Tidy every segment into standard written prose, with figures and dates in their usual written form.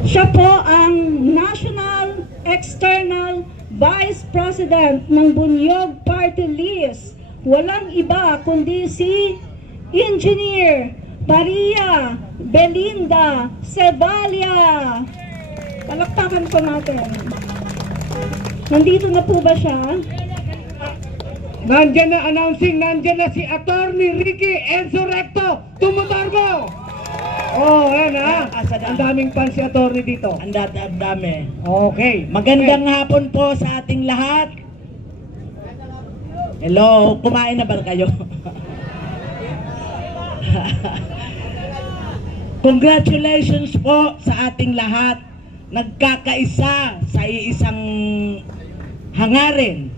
Siya po ang National External Vice President ng Bunyog Party List. Walang iba kundi si Engineer Maria Belinda Cebalya. Palakpakan po natin. Nandito na po ba siya? Nandiyan na, announcing, nandiyan na si Attorney Ricky Enzo Recto. Tumutor mo! Oh, yan ha. Ang daming fans si Attorney dito. Ang dami. Okay. Magandang hapon po sa ating lahat. Hello, kumain na ba kayo? Congratulations po sa ating lahat. Nagkakaisa sa iisang hangarin.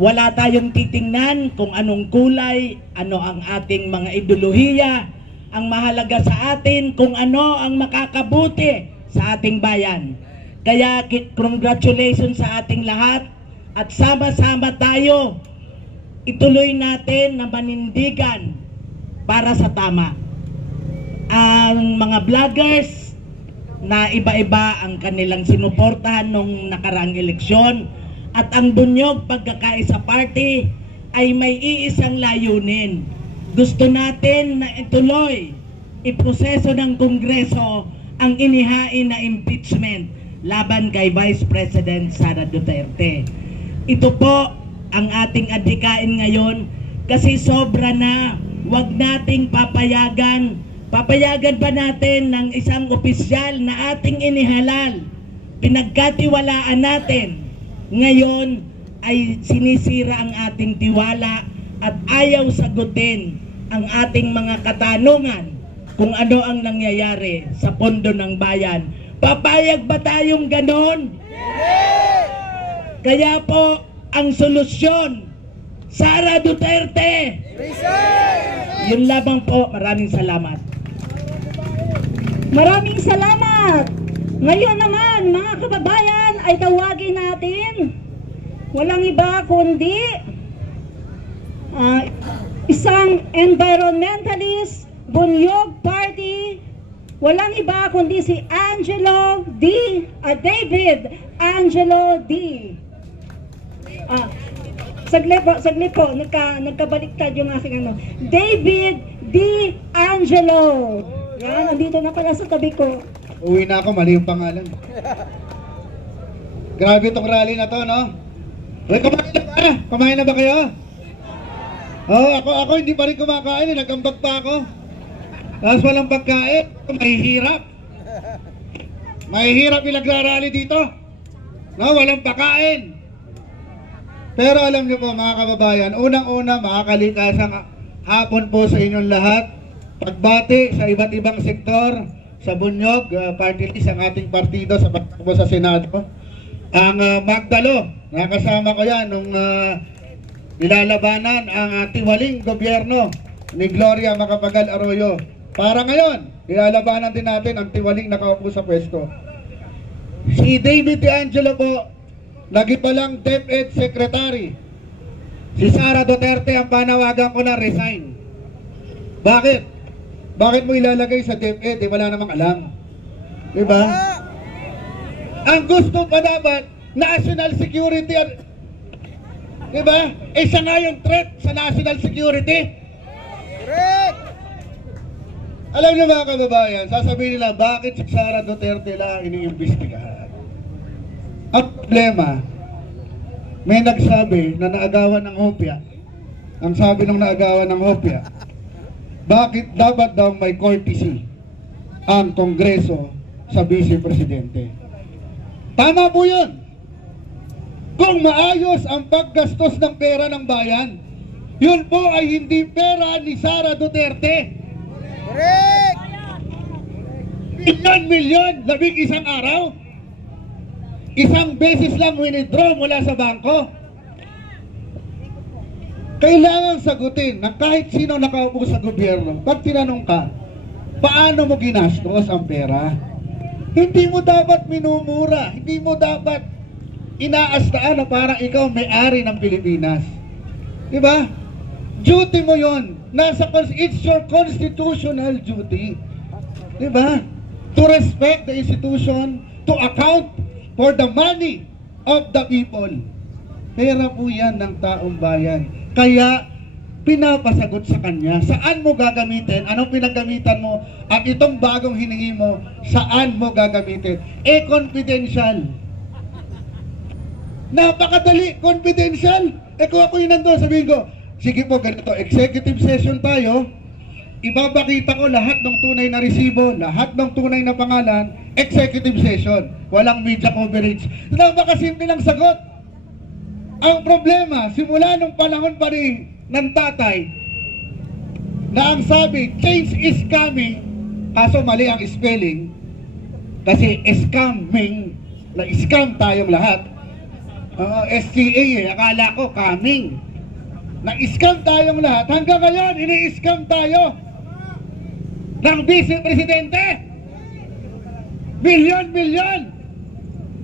Wala tayong titingnan kung anong kulay, ano ang ating mga ideolohiya. Ang mahalaga sa atin kung ano ang makakabuti sa ating bayan. Kaya congratulations sa ating lahat at sama-sama tayo ituloy natin na manindigan para sa tama. Ang mga vloggers na iba-iba ang kanilang sinuportahan nung nakaraang eleksyon at ang Bunyog Pagkakaisa Party ay may iisang layunin. Gusto natin na ituloy, iproseso ng Kongreso ang inihain na impeachment laban kay Vice President Sara Duterte. Ito po ang ating adhikain ngayon kasi sobra na. Huwag nating papayagan pa natin ng isang opisyal na ating inihalal. Pinagkatiwalaan natin. Ngayon ay sinisira ang ating tiwala at ayaw sagutin ang ating mga katanungan kung ano ang nangyayari sa pondo ng bayan. Papayag ba tayong ganon? Kaya po ang solusyon, Sara Duterte! Yun lamang po. Maraming salamat. Maraming salamat! Ngayon naman, mga kababayan, ay tawagin natin walang iba kundi isang environmentalist, Bunyog Party, walang iba kundi si David Angelo D. Saglit po, nagkabaliktad yung aking ano. David D. Angelo. Yan, andito na pala sa tabi ko. Uwi na ako, mali yung pangalan. Grabe itong rally na to, no? Uy, kumain na ba? Kumain na ba kayo? Oh, ako hindi pa rin kumakain, nagambag pa ako. Tapos walang pagkain, mahihirap. Mahihirap yung nagrarally dito. No, walang pagkain. Pero alam niyo po mga kababayan, unang-una makakalikasang hapon po sa inyong lahat. Pagbati sa iba't ibang sektor sa Bunyog Party List, ang ating partido sa pagtakbo sa Senado. Ang Magdalo, nakasama ko yan nung nilalabanan ang tiwaling gobyerno ni Gloria Macapagal Arroyo. Para ngayon, nilalabanan din natin ang tiwaling nakaupo sa pwesto. Si David De Angelo po, lagi palang DepEd Secretary. Si Sara Duterte ang panawagan ko na resign. Bakit? Bakit mo ilalagay sa DepEd? Wala namang alam. Diba? Ang gusto pa dapat, national security. Diba? Siya nga yung threat sa national security. Correct! Alam niyo mga kababayan, sasabihin nila, bakit si Sara Duterte lang iniimbestigahan? Ang problema, may nagsabi na naagawan ng hopya. Ang sabi ng naagawan ng hopya, bakit dapat daw may courtesy ang Kongreso sa Vice Presidente? Tama po yun. Kung maayos ang paggastos ng pera ng bayan, yun po ay hindi pera ni Sara Duterte. Correct! Milyon, labing isang araw. Isang beses lang winidraw mula sa bangko. Kailangan sagutin ng kahit sino nakaupo sa gobyerno. Pag tinanong ka, paano mo ginastos ang pera? Hindi mo dapat minumura. Hindi mo dapat inaastaan na parang ikaw may-ari ng Pilipinas. Diba? Duty mo yon. It's your constitutional duty. Diba? to respect the institution, to account for the money of the people. Pera po yan ng taong bayan. Kaya, pinapasagot sa kanya, saan mo gagamitin, anong pinagamitan mo, at itong bagong hiningi mo, saan mo gagamitin. Confidential. Napakadali, confidential. Kung ako yung nandun, sabihin ko, sige po, ganito, executive session tayo, ibabakita ko lahat ng tunay na resibo, lahat ng tunay na pangalan, executive session. Walang media coverage. Napakasimple ng sagot. Ang problema, simula nung panahon pa rin ng tatay, na ang sabi, change is coming, kaso mali ang spelling, kasi scamming, na scam tayong lahat. SCA akala ko coming. Na-scam tayong lahat. Hanggang ngayon, ini-scam tayo ng Vice Presidente. Milyon.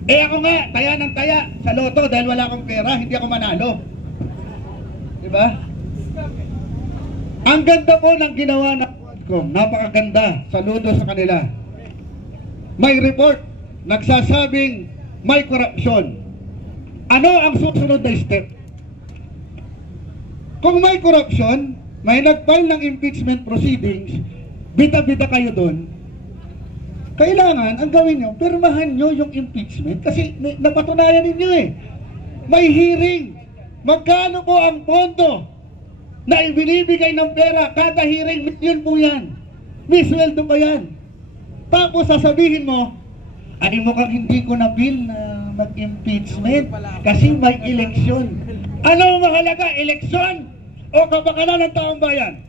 Ako nga, taya ng taya sa loto dahil wala akong pera, hindi ako manalo. Diba? Ang ganda po ng ginawa ng Quadcom. Napakaganda. Saludo sa kanila. May report, nagsasabing may korupsyon. Ano ang susunod na step? Kung may corruption, may nag-file ng impeachment proceedings, bita-bita kayo doon, kailangan, ang gawin nyo, pirmahan nyo yung impeachment kasi napatunayan ninyo eh. May hearing. Magkano po ang pondo na ibinibigay ng pera? Kada hearing, milyon po yan. May sweldo pa yan. Tapos sasabihin mo, ay mukhang hindi ko na bill na mag-impeachment kasi may eleksyon. Ano ang mahalaga? Eleksyon o kapakanan ng taong bayan?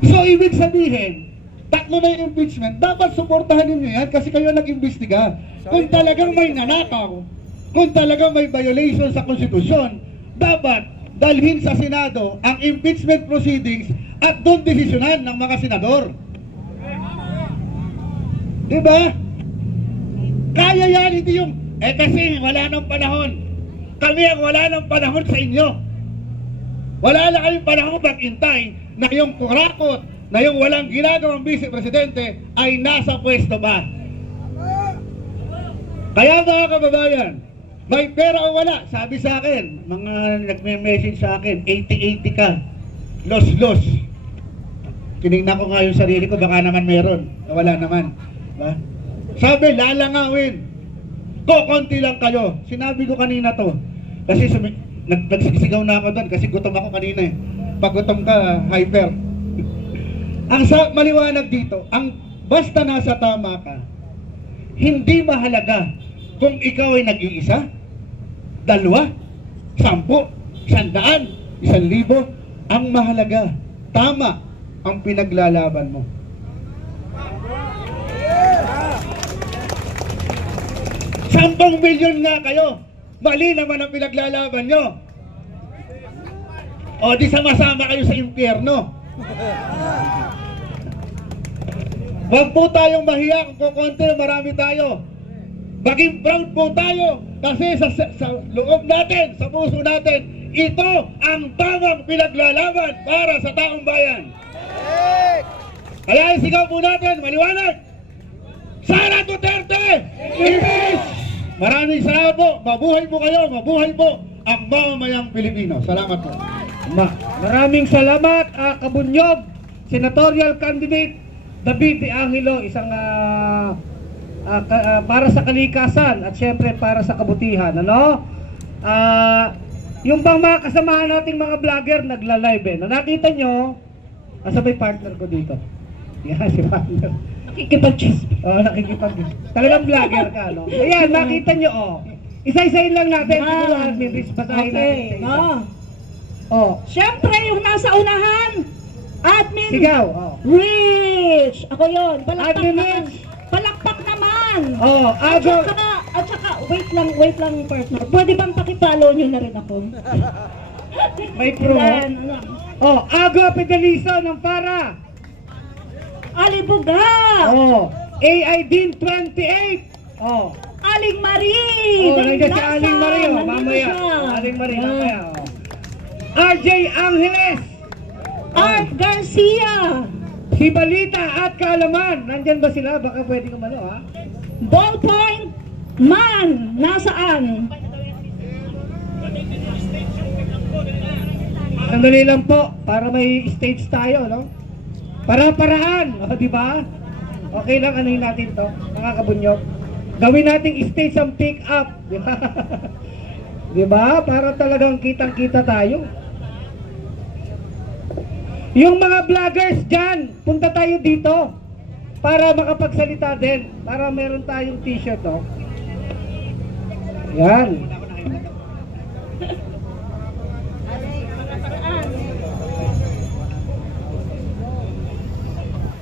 So, ibig sabihin, tatlo na yung impeachment, dapat suportahan ninyo yan kasi kayo nag-imbestiga. Kung talagang may nanakaw, kung talagang may violation sa konstitusyon, dapat dalhin sa Senado ang impeachment proceedings at doon desisyonan ng mga senador. Diba? Kaya yan, hindi yung, kasi wala nang panahon. Kami ang wala nang panahon sa inyo. Wala na kami panahon mag-intay na yung kurakot, na yung walang ginagawang Vice Presidente ay nasa pwesto ba? Kaya mga kababayan, may pera o wala? Sabi sa akin, mga nagme-message sa akin, 80-80 ka. Los. Tinignan ko nga yung sarili ko, baka naman meron. Wala naman. Ba? Sabi, lalangawin. Konti lang kayo. Sinabi ko kanina to. Kasi nagsisigaw na ako doon kasi gutom ako kanina eh. Pag gutom ka, hyper. Ang maliwanag dito, ang basta nasa tama ka, hindi mahalaga kung ikaw ay nag-iisa, 2, 10, 100, 1,000. Ang mahalaga, tama ang pinaglalaban mo. $10 milyon nga kayo. Mali naman ang pinaglalaban nyo. O di sama-sama kayo sa impyerno. Huwag po tayong mahiya kung kukunti, marami tayo. Maging proud po tayo kasi sa loob natin, sa puso natin, ito ang tamang pinaglalaban para sa taong bayan. Kaya isigaw po natin, maliwanag. Sara Duterte! Impeach! Maraming salamat po. Mabuhay po kayo. Mabuhay po ang mamamayang Pilipino. Salamat po. Maraming salamat, Kabunyog, senatorial candidate David De Angelo, isang para sa kalikasan at syempre para sa kabutihan. Ano? Yung bang mga kasamahan nating mga vlogger nagla-live eh. Nakita nyo, sabay partner ko dito. Yan, si partner. Nakikipag-chismis. Talagang vlogger ka, no? Ayan, makita nyo, Isa-isayin lang natin. Siguro admin risk pa tayo natin. Siyempre, yung nasa unahan, admin. Sigaw, Rich! Ako yun. Admin Rich. Palakpak naman. At saka, wait lang partner. Pwede bang pakipollow nyo na rin ako? May promo. Ago Pedalizo ng para. Alibuga! AIDIN 28! Aling Marie! Nandiyan si Aling Marie, mamaya. Aling Marie, mamaya. RJ Angeles! Art Garcia! Si Balita at Kaalaman, nandyan ba sila? Baka pwede kumano, ha? Ballpoint Man, nasaan? Sandali lang po, para may stage tayo, no? Para-paraan, o, di ba? Okay lang, anuhin natin to, mga kabunyok. Gawin nating stage ang pick up, di ba? Di ba? Para talagang kitang-kita tayo. Yung mga vloggers dyan, punta tayo dito para makapagsalita din, para meron tayong t-shirt, oh. Yan.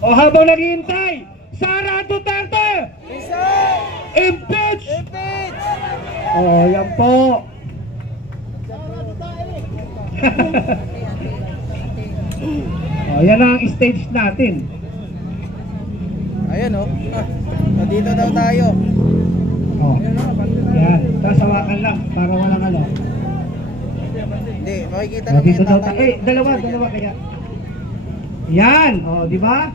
O habang naghihintay, Sara Duterte! Impeach! Oh, yan po. Oh, yan ang stage natin. Ayan, oh. Dito daw tayo. Oh. Yan, tapos hawakan lang para walang ano. Hindi, makikita Oh, naman dito yung daw tatay. tayo. Dalawa kaya. Yan, oh, di ba?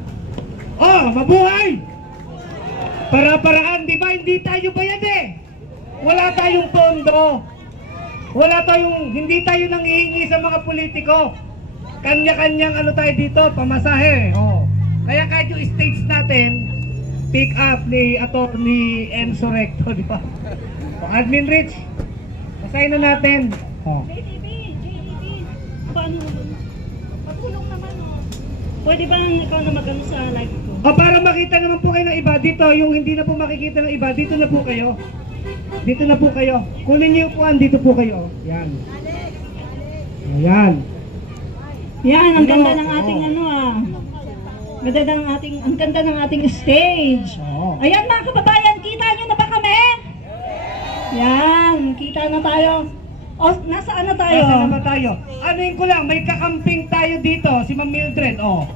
Oh, mabuhay! Para-paraan, di ba? Hindi tayo bayad eh. Wala tayong pondo. Hindi tayo nanghihingi sa mga politiko. Kanya-kanyang ano tayo dito, pamasahe. Oh. Kaya kahit yung stage natin, pick up ni Atty. Enzo Recto, di ba? O, Admin Rich, basahin na natin. Oh. JDB, paano naman? Patulong naman, oh. Pwede ba ikaw na magano sa live ko? O para makita naman po kayo ng iba dito, yung hindi na po makikita ng iba, dito na po kayo. Dito na po kayo. Kunin niyo yung upuan, dito po kayo. Yan. Ayan. Yan, ang ganda ng ating ano ah. Ang ganda ng ating stage. Oo. Ayan mga kababayan, kita nyo na ba kami? Yan, kita na tayo. O, nasaan na tayo? Nasaan na ba tayo? Anuin ko lang, may kakamping tayo dito, si Ma'am Mildred. Oh.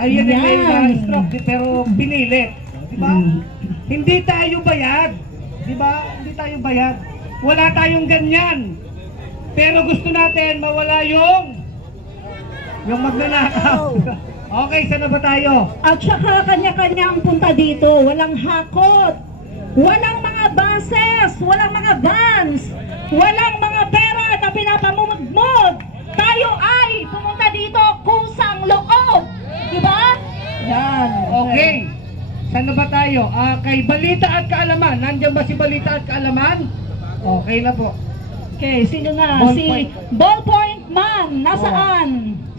Ayun Yan. may stroke, pero pinilit. Diba? Hindi tayo bayad. Diba? Hindi tayo bayad. Wala tayong ganyan. Pero gusto natin mawala yung magnanakaw. Okay, saan na ba tayo? At saka kanya-kanya ang punta dito. Walang hakot. Walang mga buses. Walang mga vans. Walang mga pera na pinapamumugmog. Tayo ay pumunta dito kusang loob. Diba? Yan. Okay. Saan na ba tayo? Kay Balita at Kaalaman. Nandiyan ba si Balita at Kaalaman? Okay na po. Okay, sino na? Ballpoint. Si Ballpoint Man. Nasaan?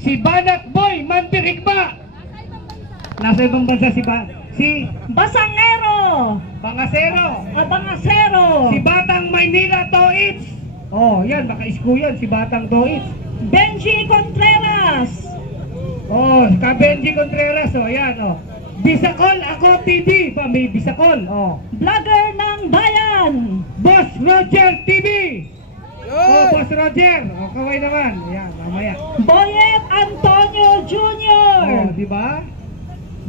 Si Banak Boy Mandirigma. Nasa ibang bansa si Basangero. Bangasero. Abangasero. Si Batang Maynila Toits. Oh, yan, maka-isko yan, si Batang Toits. Benji Contreras. Oh, ka Benji Contreras, oh, yan, oh. Bisakol Ako TV, ba may Bisakol, oh. Vlogger ng Bayan. Boss Roger TV. Oh, Yun! Boss Roger, oh, kaway naman. Yan, mamaya. Boyet Antonio Jr. Oh, di ba?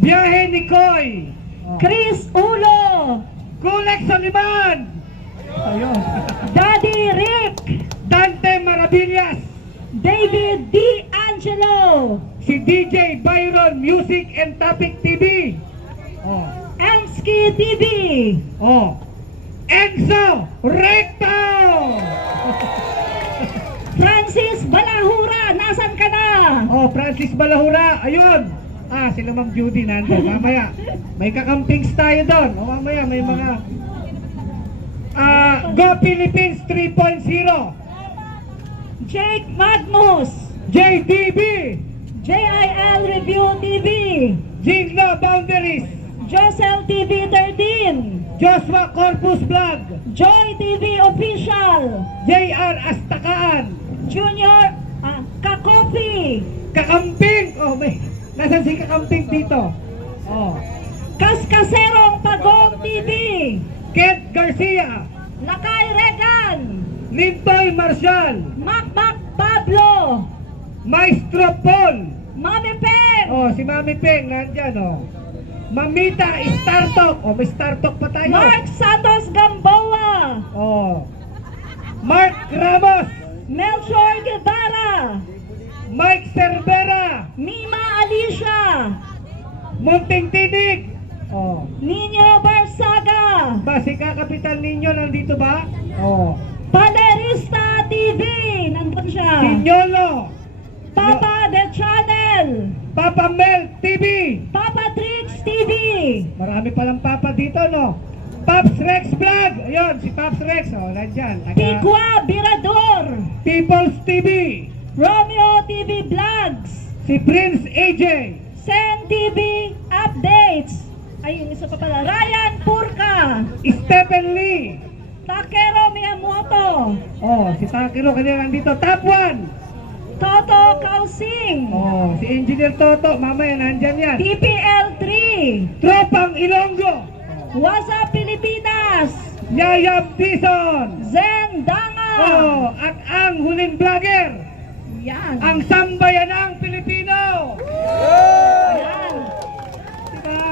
Biyahe ni Koy. Oh. Chris Ulo. Kulex Soliman. Ayun. Daddy Rick. Dante Maravillas. David D. Angelo. Si DJ Byron Music and Topic TV. Oh. Ansky TV. Oh. Enzo Recto. Francis Balahura. Nasan ka na? Oh, Francis Balahura. Ayun. Sila Ma'am Judy nandun. Mamaya, may kakampings tayo doon. O mamaya, may mga Go Philippines 3.0. Jake Magnus. JDB. JIL Review TV. Jinglo Boundaries. Josel TV 13. Joshua Corpus Vlog. Joy TV Official. JR Astakaan. Junior Kakopi. Kakamping. Oh, may nasan si Kakamping dito? Oh. Kaskaserong Pagong TV. Kent Garcia. Lakay Regan. Lintoy Marcial. Makmak Pablo. Maestro Paul. Mami Peng. Oh, si Mami Peng nandyan, oh. Mamita Startalk. Oh, may Startalk pa tayo. Mark Santos Gamboa. Oh. Mark Ramos. Melchor Guevara. Mike Cervera. Mima Alicia. Munting Tinig. Oh. Nino Barsaga, Ba, si Kakapitan ninyo nandito ba? Oh. Palerista TV, nandun siya. Pinyolo. Papa The Channel, Papa Mel TV. Papa Trix TV, Marami palang papa dito, no? Pops Rex Vlog. Ayun, si Pops Rex. Oh, nandyan. Tigwa Birador, People's TV. Romeo TV Vlogs, Si Prince AJ. Sen TV Updates, ay yung isa pa pala, Ryan Purka, Stephen Lee. Takero Miyamoto, Oh, si Takiro kanina nandito. Top 1. Toto Kausing, Oh, si Engineer Toto. Mamaya nandyan yan. TPL3, Tropang Ilonggo. Wasa Pilipinas, Yayab Dison. Zen Danga, Oh, at ang huling vlogger. yan, Ang sambayanang Pilipino. yan. Diba?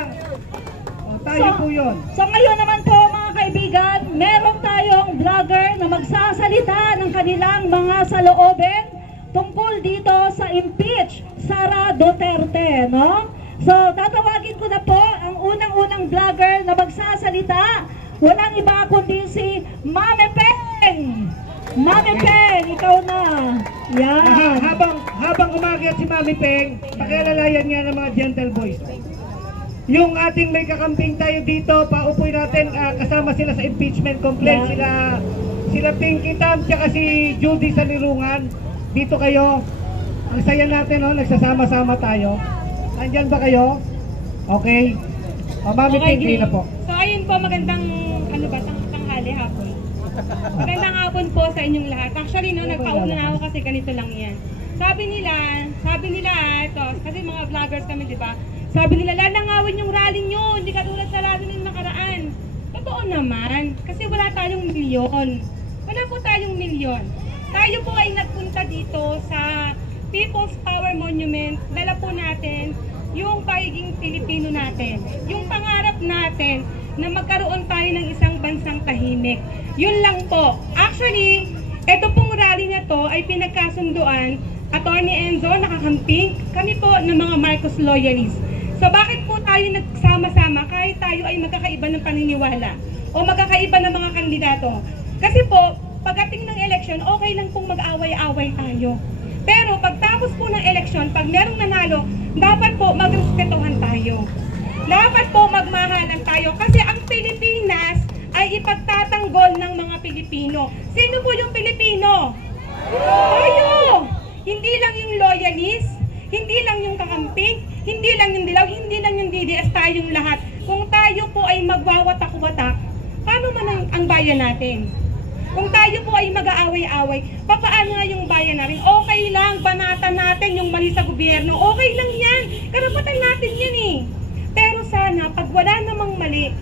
Oh, tayo po yun. So ngayon naman po mga kaibigan, meron tayong vlogger na magsasalita ng kanilang mga saloobin tungkol dito sa impeach Sara Duterte, no? So tatawagin ko na po ang unang-unang vlogger na magsasalita. Walang iba kundi si Mami Peng. Mami Peng, ikaw na. Yan. Habang umakyat si Mami Peng, pakilalayan niya ng mga gentle boys. Yung ating may kakamping tayo dito, paupoy natin, kasama sila sa impeachment complaint. Sila Pinky Tam, tsaka si Judy sa Lirungan. Dito kayo. Ang saya natin, oh, nagsasama-sama tayo. Andyan ba kayo? Okay. O, Mami Peng, kayo na po. So ayun po, magandang tanghali hapon. Magandang hapon po sa inyong lahat. Actually, no, nagpauna na ako kasi ganito lang yan. Sabi nila, ito, kasi mga vloggers kami, di ba? Sabi nila, lalangawin yung rally nyo, hindi katulad sa rally ng nakaraan. Totoo naman, kasi wala tayong milyon. Wala po tayong milyon. Tayo po ay nagpunta dito sa People's Power Monument. Dala po natin yung pagiging Pilipino natin. Yung pangarap natin na magkaroon tayo ng isang bansang tahimik. Yun lang po. Actually, ito pong rally na to ay pinagkasunduan, Attorney Enzo, nakakamping, kami po ng mga Marcos loyalists. So bakit po tayo nagsama-sama kahit tayo ay magkakaiba ng paniniwala o magkakaiba ng mga kandidato? Kasi po, pagdating ng eleksyon, okay lang pong mag-away-away tayo. Pero pagtapos po ng eleksyon, pag merong nanalo, dapat po magrespetuhan tayo. Dapat po magmahalan tayo kasi ang Pilipinas ay ipagtatanggol ng mga Pilipino. Sino po yung Pilipino? Tayo! Hindi lang yung loyalist, hindi lang yung kakamping, hindi lang yung dilaw, hindi lang yung DDS, tayong lahat. Kung tayo po ay magwawatak-watak, paano man ang bayan natin? Kung tayo po ay mag-aaway-away, papaano nga yung bayan natin? Okay lang, banatan natin yung mali sa gobyerno. Okay lang yan. Karapatan natin yan eh. Pero sana, pag wala namang mali,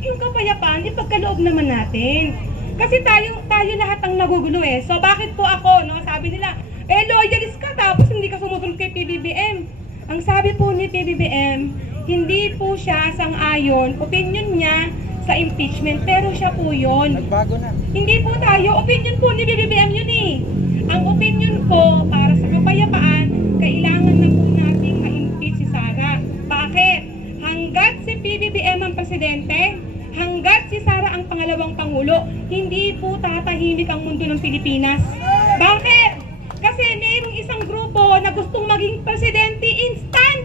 yung kapayapaan, ipagkaloob naman natin. Kasi tayo lahat ang nagugulo eh. So bakit po ako, no? Sabi nila, loyalist ka tapos hindi ka sumusunod kay PBBM. Ang sabi po ni PBBM, hindi po siya sang-ayon, opinion niya sa impeachment, pero siya po yun. Nagbago na. Hindi po tayo, opinion po ni PBBM yun eh. Ang opinion ko, para sa kapayapaan, kailangan na po nating ma-impeach si Sara. Bakit? Hanggat si PBBM ang presidente, hanggat si Sara ang pangalawang pangulo, hindi po tatahimik ang mundo ng Pilipinas. Bakit? Kasi mayroong isang grupo na gustong maging presidente instant.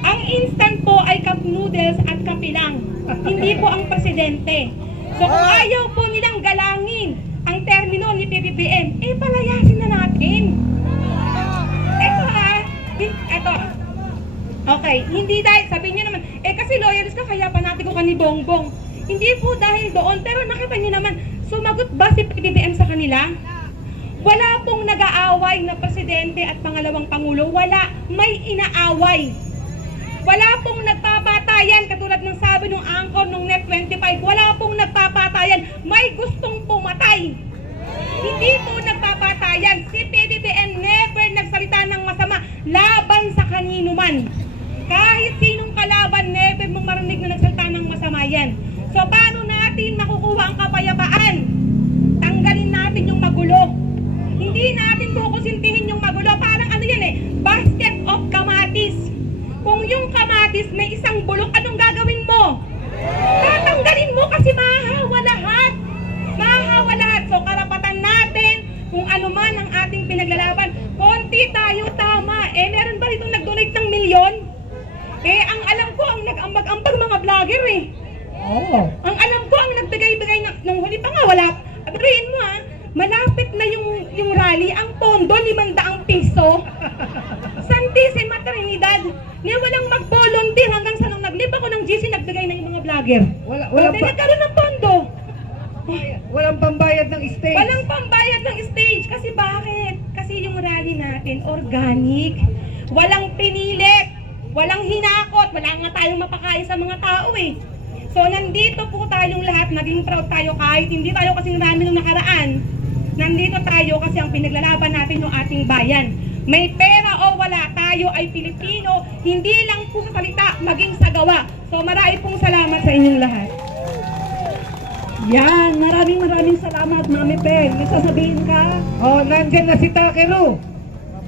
Ang instant po ay cup noodles at kape lang. Hindi po ang presidente. So kung ayaw po nilang galangin ang termino ni PBBM, palayasin na natin. Eto. Okay, hindi dahil, sabihin nyo naman, kasi loyalist ka kaya panati ko ka ni Bongbong. Hindi po dahil doon, pero nakita nyo naman, sumagot ba si PBBM sa kanila? Wala pong nag-aaway na presidente at pangalawang pangulo. Wala. May inaaway. Wala pong nagpapatayan katulad ng sabi ng anchor ng Net25. Wala pong nagpapatayan. May gustong pumatay. Hindi po nagpapatayan. Si PBBM never nagsalita ng masama laban sa kanino man. Kahit sinong kalaban, never mong marinig na nagsalita ng masama yan. So paano natin makukuha ang kapayapaan? Tanggalin natin yung magulo. Hindi natin kukusintihin yung magulo. Parang ano yan basket of kamatis. Kung yung kamatis vlogger eh. Oo. Ang alam ko, ang nagbigay-bigay nung huli pa nga, wala. Abiruin mo malapit na yung rally, ang pondo, 500 piso. Santissima Trinidad. Niya walang mag-volunteer hanggang sa nung naglip ako ng GC, nagbigay na yung mga vlogger. Walang nagkaroon ng pondo. walang pambayad ng stage. Walang pambayad ng stage. Kasi bakit? Kasi yung rally natin, organic. Walang pinilit. Walang hinakot. Wala nga tayong mapakain sa mga tao eh. So, nandito po tayong lahat. Naging proud tayo kahit hindi tayo kasing rami nung nakaraan. Nandito tayo kasi ang pinaglalaban natin yung ating bayan. May pera o wala, tayo ay Pilipino. Hindi lang po sa salita, maging sa gawa. So, marami pong salamat sa inyong lahat. Yan, maraming salamat, Mami Peng. May sasabihin ka? Oh, nandyan na si Takeru.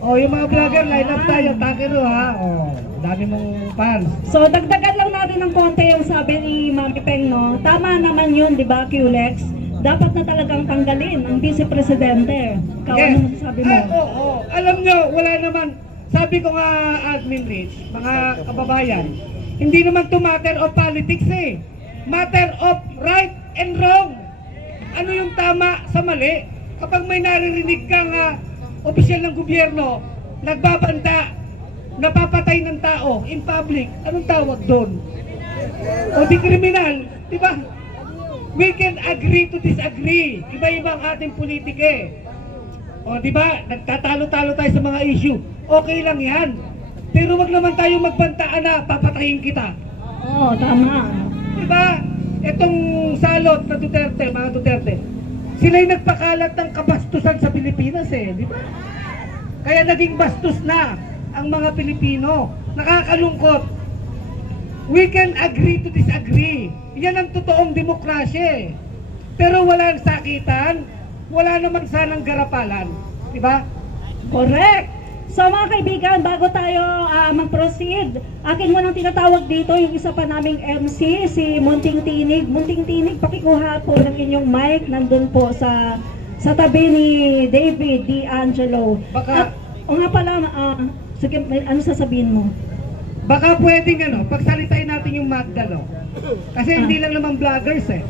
Oh, yung mga vlogger, line up tayo, Takeru ha. Oh, dami mong fans. So, dagdagan lang natin ng konti yung sabi ni Mami Peng, no? Tama naman yun, di ba, QLEX? Dapat na talagang tanggalin ang Vice Presidente. Ikaw, ano masasabi mo? Oo. Alam nyo, wala naman. Sabi ko nga, Admin Rich, mga kababayan, hindi naman to matter of politics eh. Matter of right and wrong. Ano yung tama sa mali? Kapag may naririnig kang opisyal ng gobyerno, nagbabanta, napapatay ng tao in public, anong tawag doon? O di kriminal, di ba? We can agree to disagree. Iba-iba ang ating politika eh. O di ba, nagtatalo-talo tayo sa mga issue. Okay lang yan. Pero wag naman tayo magbantaan na papatayin kita. Oo, tama. Di ba? Itong salot na Duterte, mga Duterte, sila'y nagpakalat ng kabastusan sa Pilipinas eh, di ba? Kaya naging bastos na ang mga Pilipino. Nakakalungkot. We can agree to disagree. Yan ang totoong demokrasya eh. Pero walang sakitan, wala naman sanang garapalan. Di ba? Correct. So mga kaibigan, bago tayo mag-proceed, akin mo nang tinatawag dito yung isa pa naming MC, si Munting Tinig. Munting Tinig, pakikuha po ng inyong mic, nandun po sa tabi ni David D'Angelo. Baka, o nga pala, sige, ano sasabihin mo? baka pwedeng pagsalitain natin yung Magda, no? Kasi hindi lang naman vloggers eh.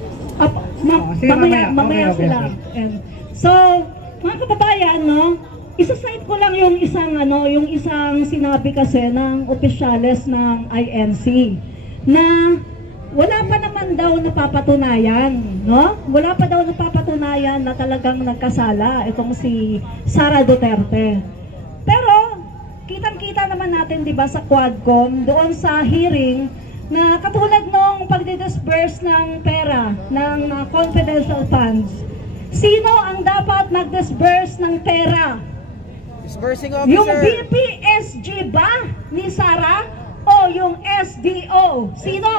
Sige, mamaya okay. sila. So, mga kababayan, no? Isa-cite ko lang yung isang sinabi kasi ng opisyales ng INC na wala pa naman daw napapatunayan, no? Wala pa daw napapatunayan na talagang nagkasala itong si Sara Duterte. Pero kitang-kita naman natin, 'di ba, sa Quadcom doon sa hearing na katulad nung pagdi-disburse ng pera ng confidential funds. Sino ang dapat mag-disburse ng pera? Disbursing officer. Yung BPSG ba ni Sara o yung SDO? Sino?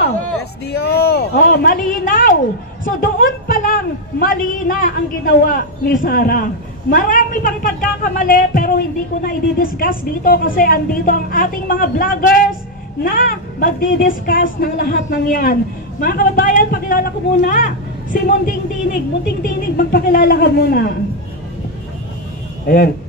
SDO. Oh, malinaw. So doon pa lang mali na ang ginawa ni Sara. Marami pang pagkakamali pero hindi ko na i-discuss dito kasi andito ang ating mga vloggers na magdi-discuss ng lahat ng yan. Mga kababayan, pakilala ko muna si Munting Tinig. Munting Tinig, magpakilala ka muna. Ayan.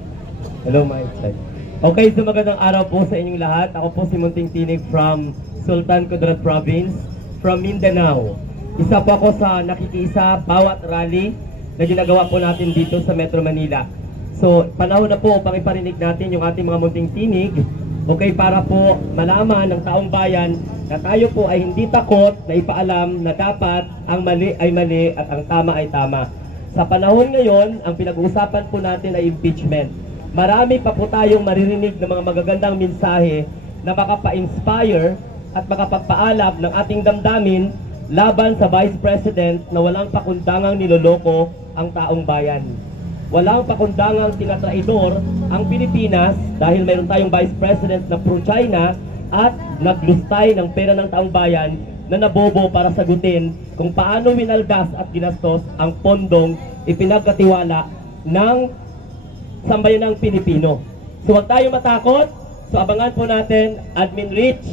Hello, my side. Okay, so magandang araw po sa inyong lahat. Ako po si Munting Tinig from Sultan Kudarat Province, from Mindanao. Isa po ako sa nakikiisa bawat rally na ginagawa po natin dito sa Metro Manila. So, panahon na po upang iparinig natin yung ating mga munting tinig, okay, para po malaman ng taong bayan na tayo po ay hindi takot na ipaalam na dapat ang mali ay mali at ang tama ay tama. Sa panahon ngayon, ang pinag-uusapan po natin ay impeachment. Marami pa po tayong maririnig ng mga magagandang mensahe na makapa-inspire at makapagpaalam ng ating damdamin laban sa Vice President na walang pakundangang niloloko ang taong bayan. Walang pakundangang tinatraidor ang Pilipinas dahil mayroon tayong Vice President na pro-China at naglustay ng pera ng taong bayan na nabobo para sagutin kung paano winaldas at ginastos ang pondong ipinagkatiwala ng sambayanang Pilipino. So huwag tayo matakot. So abangan po natin, Admin Rich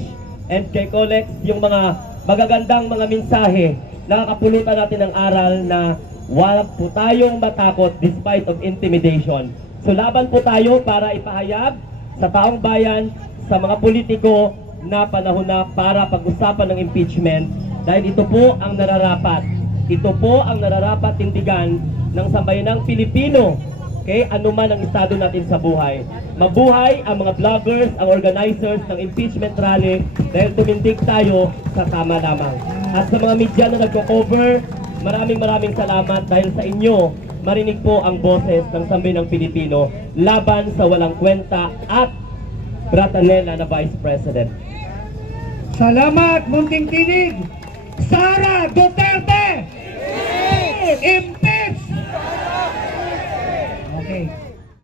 and kay Colex, yung mga magagandang mga mensahe na kakapulutan natin ng aral na wala po tayong matakot despite of intimidation. So laban po tayo para ipahayag sa taong bayan, sa mga politiko na panahon na para pag-usapan ng impeachment Dahil ito po ang nararapat. Ito po ang nararapat tindigan ng sambayanang Pilipino. Okay, anuman ang estado natin sa buhay. Mabuhay ang mga vloggers, ang organizers ng impeachment rally dahil tumindig tayo sa tama lamang. At sa mga media na nagko-cover, maraming salamat dahil sa inyo marinig po ang boses ng sambayanang Pilipino laban sa walang kwenta at Bratanela na Vice President. Salamat, Munting Tinig! Sara Duterte! Impeach! Okay.